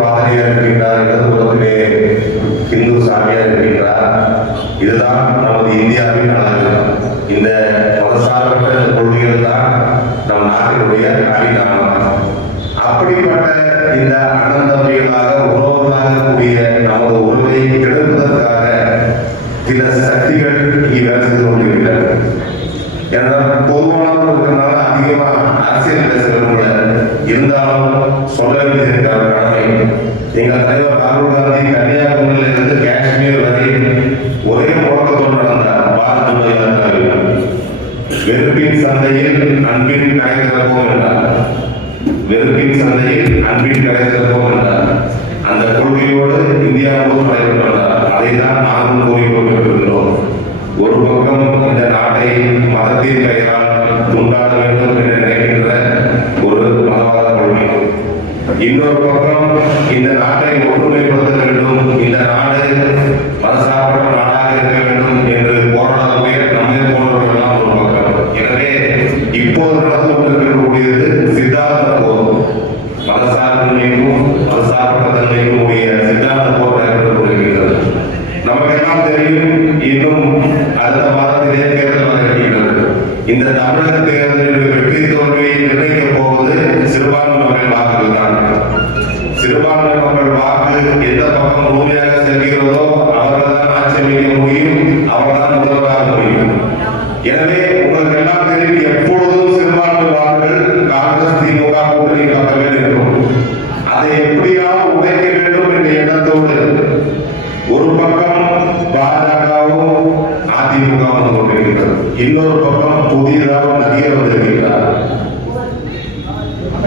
பாதிரியார் இருக்கின்றார், இடதுபுறத்திலே இந்து சாமியார் இருக்கின்றார். இதுதான் நமது இந்தியாவின் அழகு. இந்த மதசார்பற்ற கொள்கைகள் தான் நம் நாட்டினுடைய அடிநாமம். அப்படிப்பட்ட இந்த அண்ணன் தம்பிகளாக உறவுகளாக கூடிய நமது உறவை கெடுப்பதற்காக சில சக்திகள் இங்கே வேலை செய்து கொண்டிருக்கிறார். ஏனென்றால் பொதுவானவர்கள் இருக்கிறனால அதிகமாக அரசியல் பேச விரும்பல, இருந்தாலும் சொல்ல வேண்டியது கடமை. எங்கள் தலைவர் ராகுல் காந்தி கன்னியாகுமரியில் இருந்து காஷ்மீர் வரை ஒரே முழக்கத்தோடு நடந்தார். பாரத் யாத்திராவில் வெறுப்பின் சந்தையில் அன்பின் கடை திறப்போம் என்றார். வெறுப்பின் சந்தையில் அன்பின் கடை திறப்போம் என்றார். அந்த கொள்கையோடு இந்தியா முழுவதும் நடைபெற்று வந்தார். அதை தான் நாமும் கூறிக்கொண்டிருக்கின்றோம். ஒரு பக்கம் இந்த நாட்டை மதத்தின் பெயரால் துண்டாட வேண்டும் என்று நினைக்கின்ற ஒரு மதவாத கொள்கை, இன்னொரு பக்கம் இந்த நாட்டை ஒற்றுமைப்படுத்த வேண்டும், இந்த நாடு மதசார்பற்ற நாடாக இருக்க வேண்டும் என்று போராடக்கூடிய நம்மை போன்றவர்கள் எல்லாம் ஒரு பக்கம். எனவே இப்போது நடந்து கொண்டிருக்கக்கூடியது சித்தாந்த போர். மதசார்பின்மைக்கும் மதசார்பற்ற தன்மைக்கும் உடைய சித்தாந்த போர் நடைபெற்றுக் கொண்டிருக்கிறது. நமக்கெல்லாம் தெரியும், இன்னும் அடுத்த மாதத்திலே தேர்தல் வர இருக்கின்றது. இந்த தமிழக தேர்தலில் வெற்றி தோல்வியை நிர்ணயிக்கப் போவது சிறுபான்மை மக்கள் வாக்குகள் தான். சிறுபான்மை மக்கள் வாக்கு எந்த பக்கம் முழுமையாக செல்கிறதோ அவர்கள் தான் ஆட்சி அமைக்க முடியும், அவர்தான் முதல்வராக முடியும். எனவே உங்களுக்கு எல்லாம் தெரியும், எப்பொழுதும் சிறுபான்மை வாக்குகள் காங்கிரஸ் திமுக கூட்டணி பக்கமே இருக்கும். அதை எப்படியாவது உடைக்க வேண்டும் என்ற எண்ணத்தோடு ஒரு பக்கம் பாஜகவும் அதிமுகவும் கொண்டிருக்கிறது, இன்னொரு பக்கம் புதியதாக நடிகர் வந்திருக்கிறார்.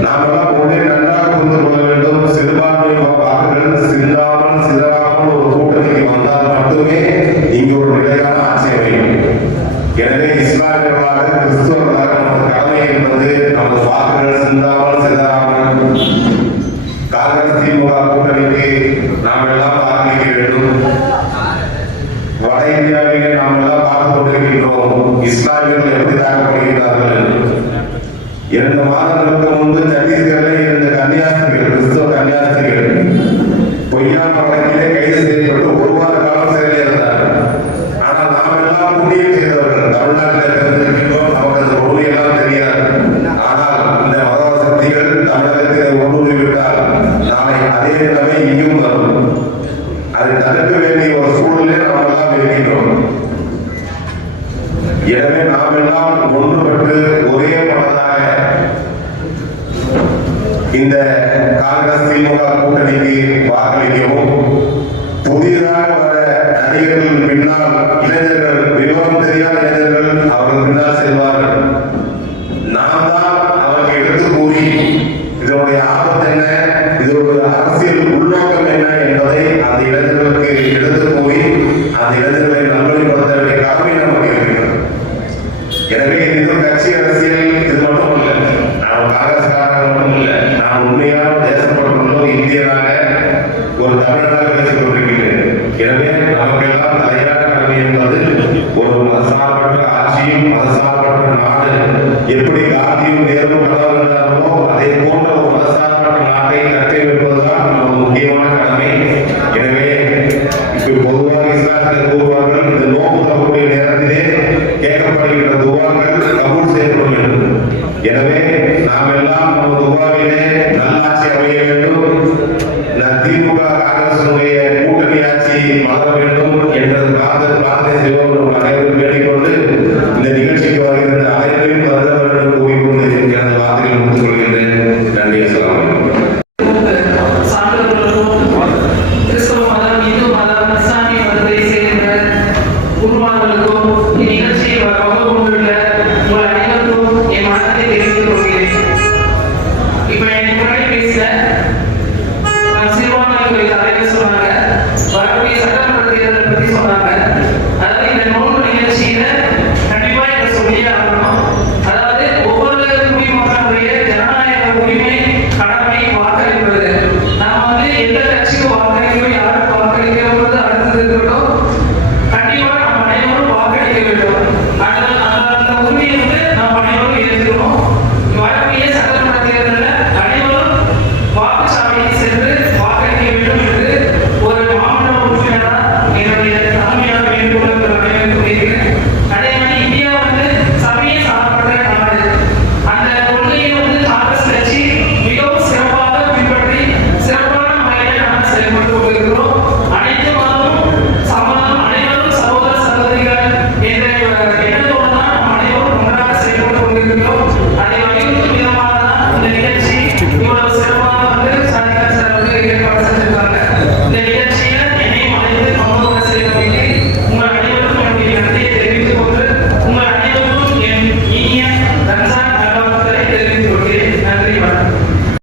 நாமெல்லாம் ஒன்றே நன்றாக புரிந்து கொள்ள வேண்டும். சிறுபான்மை வாக்குகள் சிந்தாமல் சிதறாமல் ஒரு கூட்டணிக்கு வந்தால் மட்டுமே இங்கு ஒரு நிலையான ஆட்சி அமையும். எனவே இஸ்லாமியர்களாக கிறிஸ்துவர்களாக நமது கடமை என்பது நமது வாக்குகள் சிந்தாமல் சிதறாமல் காங்கிரஸ் திமுக கூட்டணிக்கு நாம் எல்லாம் வாக்களிக்க வேண்டும். வட இந்தியாவிலே நாம் எல்லாம் பார்த்துக் கொண்டிருக்கின்றோம் இஸ்லாமியர்கள் எப்படி தாக்கப்படுகிறார்கள். 2 மாதங்களுக்கு முன்பு சத்தீஸ்கரில் 2 கன்னியாஸ்திரிகள், கிறிஸ்தவ கன்னியாஸ்திரிகள் பொய்யான வழக்கிலே கைது செய்யப்பட்டு 1 வார காலம் சிறையில் இருந்தார். ஆனால் நாம் எல்லாம் புண்ணியம் செய்தவர்கள், தமிழ்நாட்டில் இருந்திருக்கின்றோம், நமக்கு அந்த கொடுமையெல்லாம் தெரியாது. ஆனால் இந்த மதவாத சக்திகள் தமிழகத்தில் ஒன்றுவிட்டால் நாளை அதே நிலைமை இங்கும் வரும். அதை தடுக்க வேண்டிய ஒரு சூழலை நாம் எல்லாம் இருக்கிறோம். எனவே நாம் எல்லாம் ஒன்றுபட்டு ஒரே மனதாக இந்த காங்கிரஸ் திமுக கூட்டணிக்கு வாக்களிக்கவும், புதிதாக வர நடிகர்கள் பின்னால் இளைஞர்கள், விவரம் தெரியாத இளைஞர்கள் அவர்கள் பின்னால் செல்வார்கள். நாம் தான் அவருக்கு எடுத்து கூறி இதனுடைய ஆபத்து என்ன, இதனுடைய அரசியல் உள்நோக்கம் என்ன என்பதை அந்த இளைஞர்களுக்கு எடுத்து கூறி அந்த இளைஞர்களை நல்வழிப்படுத்த வேண்டிய கடமை நமக்கு இருக்கிறது. எனவே இது கட்சி அரசியல் இது மட்டும் இல்லை, நாம் காங்கிரஸ்காரர்கள் மட்டும் இல்லை, நான் உண்மையான தேசப்பட்டுள்ளோம், இந்தியனாக ஒரு தமிழனாக பேசிக் கொண்டிருக்கிறேன். எனவே நமக்கெல்லாம் தலையான கடமை என்பது ஒரு மதசார்பற்ற ஆட்சியும் மதசார்பற்ற நாடு எப்படி காந்தியும் நேரும் கனவுகிறாரோ அதே போன்ற ஒரு மதசார்பற்ற நாட்டை கட்டமைப்பதுதான் நமது முக்கியமான கடமை. எனவே பொதுவாக இஸ்லாத்தில் கூறுவார்கள், இந்த நோன்பு தரக்கூடிய நேரத்திலே கேட்கப்படுகின்ற துவாக்கள் கபூல் செய்யப்பட வேண்டும். எனவே நாம் எல்லாம் நமது துவாவிலே நல்லாட்சி அமைய வேண்டும். திமுக காங்கிரசுடைய கூட்டணி ஆட்சி மலர வேண்டும்.